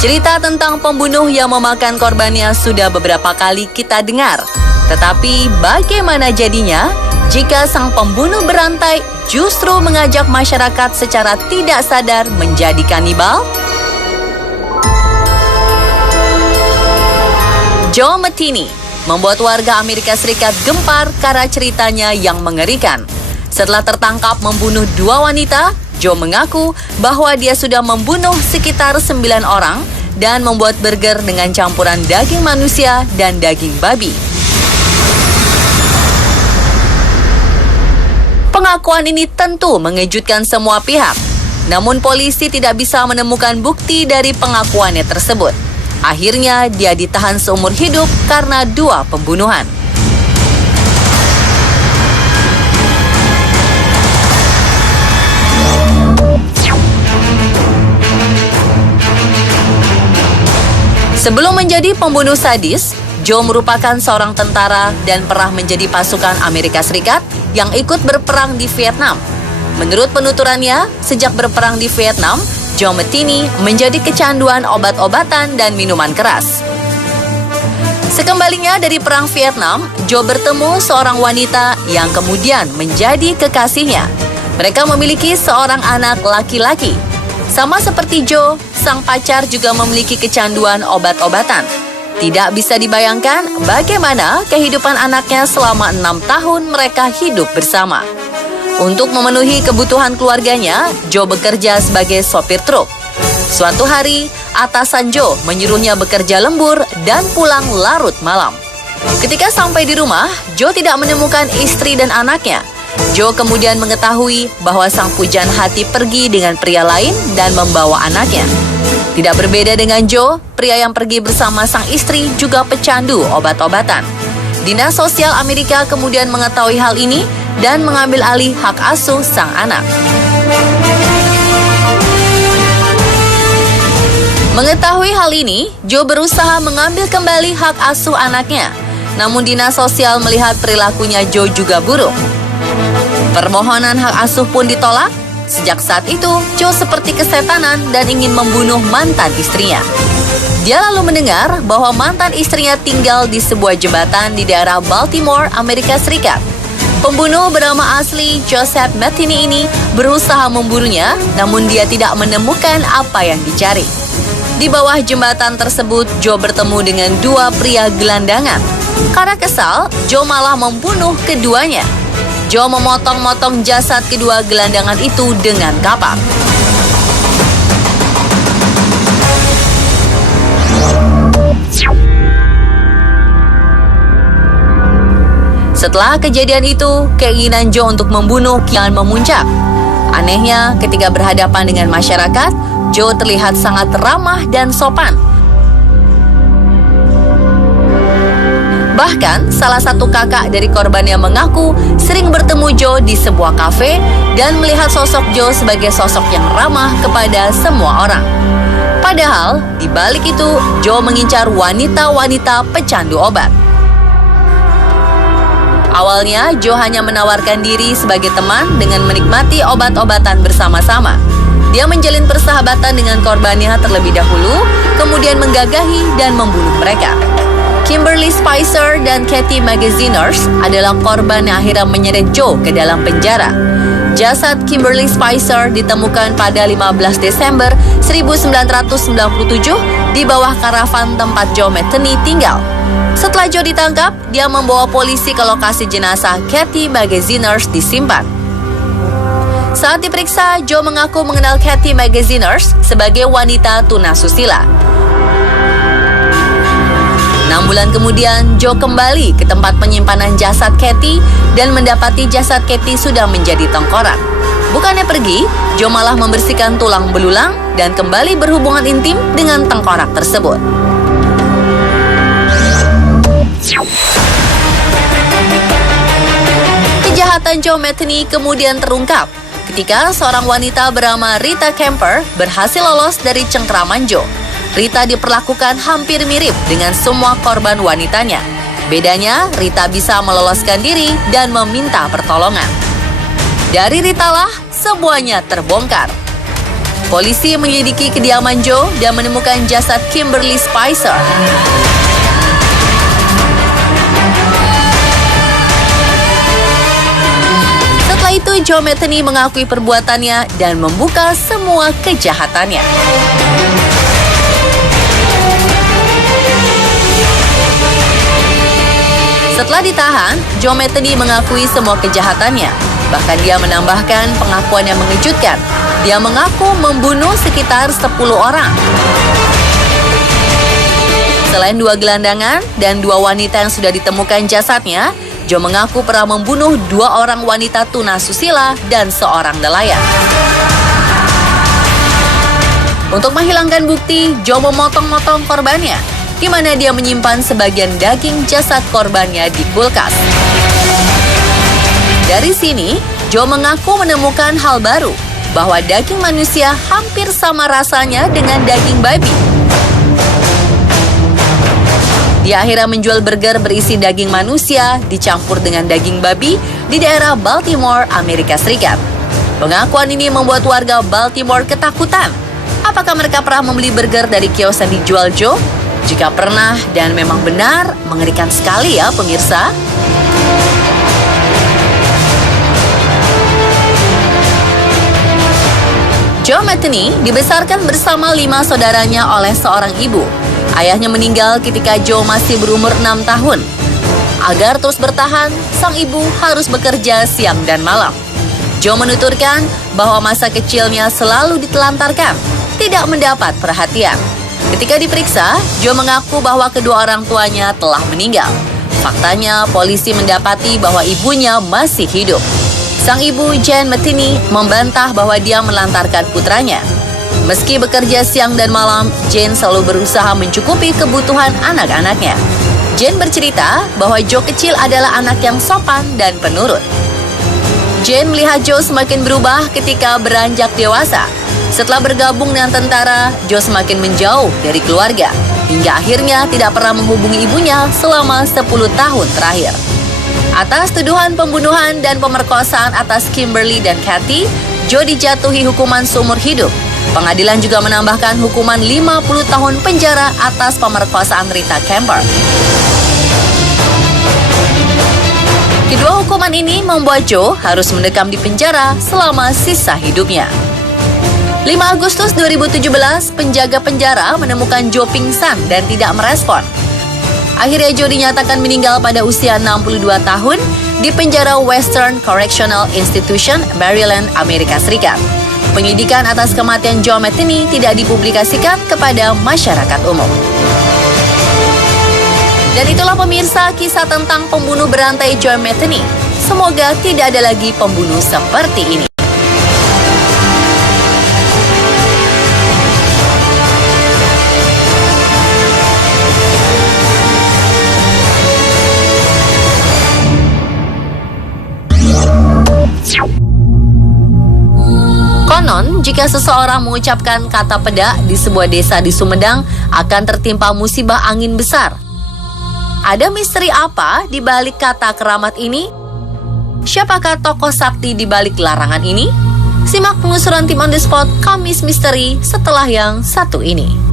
Cerita tentang pembunuh yang memakan korbannya sudah beberapa kali kita dengar. Tetapi bagaimana jadinya jika sang pembunuh berantai justru mengajak masyarakat secara tidak sadar menjadi kanibal? Joe Metheny membuat warga Amerika Serikat gempar karena ceritanya yang mengerikan. Setelah tertangkap membunuh 2 wanita, Joe mengaku bahwa dia sudah membunuh sekitar 9 orang dan membuat burger dengan campuran daging manusia dan daging babi. Pengakuan ini tentu mengejutkan semua pihak. Namun polisi tidak bisa menemukan bukti dari pengakuannya tersebut. Akhirnya dia ditahan seumur hidup karena 2 pembunuhan. Sebelum menjadi pembunuh sadis, Joe merupakan seorang tentara dan pernah menjadi pasukan Amerika Serikat yang ikut berperang di Vietnam. Menurut penuturannya, sejak berperang di Vietnam, Joe Metheny menjadi kecanduan obat-obatan dan minuman keras. Sekembalinya dari perang Vietnam, Joe bertemu seorang wanita yang kemudian menjadi kekasihnya. Mereka memiliki seorang anak laki-laki. Sama seperti Joe, sang pacar juga memiliki kecanduan obat-obatan. Tidak bisa dibayangkan bagaimana kehidupan anaknya selama 6 tahun mereka hidup bersama. Untuk memenuhi kebutuhan keluarganya, Joe bekerja sebagai sopir truk. Suatu hari, atasan Joe menyuruhnya bekerja lembur dan pulang larut malam. Ketika sampai di rumah, Joe tidak menemukan istri dan anaknya. Joe kemudian mengetahui bahwa sang pujaan hati pergi dengan pria lain dan membawa anaknya. Tidak berbeda dengan Joe, pria yang pergi bersama sang istri juga pecandu obat-obatan. Dinas Sosial Amerika kemudian mengetahui hal ini dan mengambil alih hak asuh sang anak. Mengetahui hal ini, Joe berusaha mengambil kembali hak asuh anaknya. Namun Dinas Sosial melihat perilakunya Joe juga buruk. Permohonan hak asuh pun ditolak. Sejak saat itu, Joe seperti kesetanan dan ingin membunuh mantan istrinya. Dia lalu mendengar bahwa mantan istrinya tinggal di sebuah jembatan di daerah Baltimore, Amerika Serikat. Pembunuh bernama asli Joseph Metheny ini berusaha membunuhnya, namun dia tidak menemukan apa yang dicari. Di bawah jembatan tersebut, Joe bertemu dengan 2 pria gelandangan. Karena kesal, Joe malah membunuh keduanya. Joe memotong-motong jasad kedua gelandangan itu dengan kapak. Setelah kejadian itu, keinginan Joe untuk membunuh kian memuncak. Anehnya, ketika berhadapan dengan masyarakat, Joe terlihat sangat ramah dan sopan. Bahkan, salah satu kakak dari korbannya mengaku sering bertemu Joe di sebuah kafe dan melihat sosok Joe sebagai sosok yang ramah kepada semua orang. Padahal, di balik itu, Joe mengincar wanita-wanita pecandu obat. Awalnya, Joe hanya menawarkan diri sebagai teman dengan menikmati obat-obatan bersama-sama. Dia menjalin persahabatan dengan korbannya terlebih dahulu, kemudian menggagahi dan membunuh mereka. Kimberly Spicer dan Kathy Magaziners adalah korban yang akhirnya menyeret Joe ke dalam penjara. Jasad Kimberly Spicer ditemukan pada 15 Desember 1997 di bawah karavan tempat Joe Metheny tinggal. Setelah Joe ditangkap, dia membawa polisi ke lokasi jenazah Kathy Magaziners disimpan. Saat diperiksa, Joe mengaku mengenal Kathy Magaziners sebagai wanita tunasusila. 6 bulan kemudian, Joe kembali ke tempat penyimpanan jasad Kathy dan mendapati jasad Kathy sudah menjadi tengkorak. Bukannya pergi, Joe malah membersihkan tulang belulang dan kembali berhubungan intim dengan tengkorak tersebut. Kejahatan Joe Metheny kemudian terungkap ketika seorang wanita bernama Rita Kemper berhasil lolos dari cengkraman Joe. Rita diperlakukan hampir mirip dengan semua korban wanitanya. Bedanya, Rita bisa meloloskan diri dan meminta pertolongan. Dari Rita lah semuanya terbongkar. Polisi menyelidiki kediaman Joe dan menemukan jasad Kimberly Spicer. Setelah itu, Joe Metheny mengakui perbuatannya dan membuka semua kejahatannya. Setelah ditahan, Joe Metheny mengakui semua kejahatannya. Bahkan dia menambahkan pengakuan yang mengejutkan. Dia mengaku membunuh sekitar 10 orang. Selain 2 gelandangan dan 2 wanita yang sudah ditemukan jasadnya, Joe mengaku pernah membunuh 2 orang wanita tunasusila dan seorang nelayan. Untuk menghilangkan bukti, Joe memotong-motong korbannya, di mana dia menyimpan sebagian daging jasad korbannya di kulkas. Dari sini, Joe mengaku menemukan hal baru, bahwa daging manusia hampir sama rasanya dengan daging babi. Dia akhirnya menjual burger berisi daging manusia dicampur dengan daging babi di daerah Baltimore, Amerika Serikat. Pengakuan ini membuat warga Baltimore ketakutan. Apakah mereka pernah membeli burger dari kios yang dijual Joe? Jika pernah dan memang benar, mengerikan sekali ya pemirsa. Joe Metheny dibesarkan bersama 5 saudaranya oleh seorang ibu. Ayahnya meninggal ketika Joe masih berumur 6 tahun. Agar terus bertahan, sang ibu harus bekerja siang dan malam. Joe menuturkan bahwa masa kecilnya selalu ditelantarkan, tidak mendapat perhatian. Ketika diperiksa, Joe mengaku bahwa kedua orang tuanya telah meninggal. Faktanya, polisi mendapati bahwa ibunya masih hidup. Sang ibu, Jane Metheny, membantah bahwa dia melantarkan putranya. Meski bekerja siang dan malam, Jane selalu berusaha mencukupi kebutuhan anak-anaknya. Jane bercerita bahwa Joe kecil adalah anak yang sopan dan penurut. Jane melihat Joe semakin berubah ketika beranjak dewasa. Setelah bergabung dengan tentara, Joe semakin menjauh dari keluarga, hingga akhirnya tidak pernah menghubungi ibunya selama 10 tahun terakhir. Atas tuduhan pembunuhan dan pemerkosaan atas Kimberly dan Kathy, Joe dijatuhi hukuman seumur hidup. Pengadilan juga menambahkan hukuman 50 tahun penjara atas pemerkosaan Rita Kemper. Kedua hukuman ini membuat Joe harus mendekam di penjara selama sisa hidupnya. 5 Agustus 2017, penjaga penjara menemukan Joe pingsan dan tidak merespon. Akhirnya Joe dinyatakan meninggal pada usia 62 tahun di penjara Western Correctional Institution, Maryland, Amerika Serikat. Penyidikan atas kematian Joe Metheny tidak dipublikasikan kepada masyarakat umum. Dan itulah pemirsa kisah tentang pembunuh berantai Joe Metheny. Semoga tidak ada lagi pembunuh seperti ini. Konon, jika seseorang mengucapkan kata pedak di sebuah desa di Sumedang, akan tertimpa musibah angin besar. Ada misteri apa di balik kata keramat ini? Siapakah tokoh sakti di balik larangan ini? Simak penelusuran tim On The Spot Kamis Misteri setelah yang satu ini.